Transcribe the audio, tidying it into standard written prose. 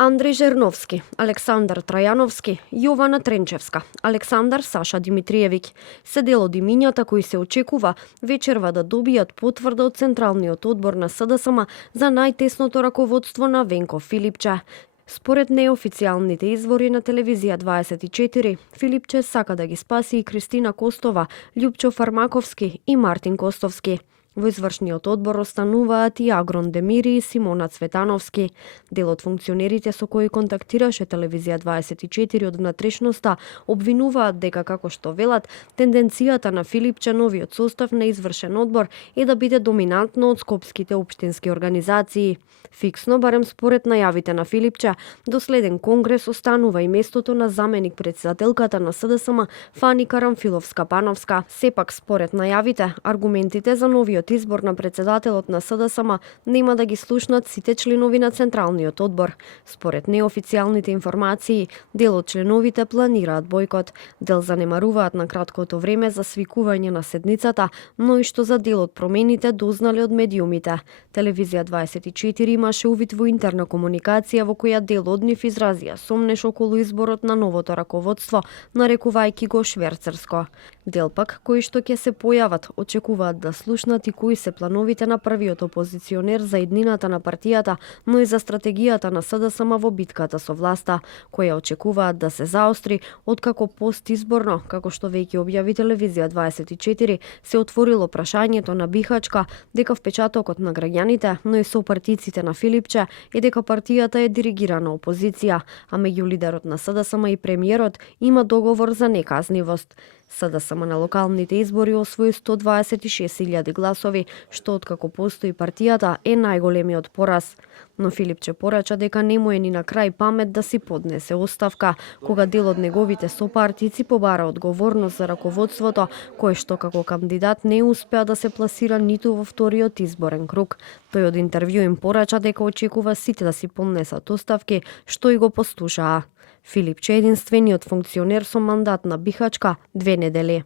Андреј Жерновски, Александар Трајановски, Јована Тренчевска, Александар Саша Димитриевиќ се дел од имињата кои се очекува вечерва да добијат потврда од Централниот одбор на СДСМ за најтесното раководство на Венко Филипче. Според неофицијалните извори на телевизија 24, Филипче сака да ги спаси и Кристина Костова, Љупчо Фармаковски и Мартин Костовски. Во извршниот одбор остануваат и Агрон Демири и Симона Цветановски. Дел од функционерите со кои контактираше телевизија 24 од внатрешноста обвинуваат дека, како што велат, тенденцијата на Филипче новиот состав на извршен одбор е да биде доминантно од скопските општински организации. Фиксно, барем според најавите на Филипче, до следен конгрес останува и местото на заменик председателката на СДСМ Фани Карамфиловска-Пановска. Сепак, според најавите, аргументите за новиот избор на председателот на СДСМ нема да ги слушнат сите членови на Централниот одбор. Според неофицијалните информации, дел од членовите планираат бојкот. Дел занемаруваат на краткото време за свикување на седницата, но и што за дел од промените дознале од медиумите. Телевизија 24 имаше увид во интерна комуникација во која дел од нив изразија сомнеш околу изборот на новото раководство, нарекувајќи го шверцерско. Дел пак, кои што ќе се појават, очекуваат да слушнат и кои се плановите на првиот опозиционер за иднината на партијата, но и за стратегијата на СДСМ во битката со власта, која очекуваат да се заостри откако постизборно, како што веќе објави телевизија 24, се отворило прашањето на Бихачка дека впечатокот на граѓаните, но и сопартиците на Филипче е дека партијата е диригирана опозиција, а меѓу лидерот на СДСМ и премиерот има договор за неказнивост. СДСМ на локалните избори освои 126.000 гласови, што откако постои партијата е најголемиот пораз. Но Филипче порача дека не му е ни на крај памет да си поднесе оставка, кога дел од неговите сопартици побара одговорност за раководството, кое што како кандидат не успеа да се пласира ниту во вториот изборен круг. Тој од интервју им порача дека очекува сите да си поднесат оставки, што и го послушаа. Филипче е единствениот функционер со мандат на Бихачка 2 недели.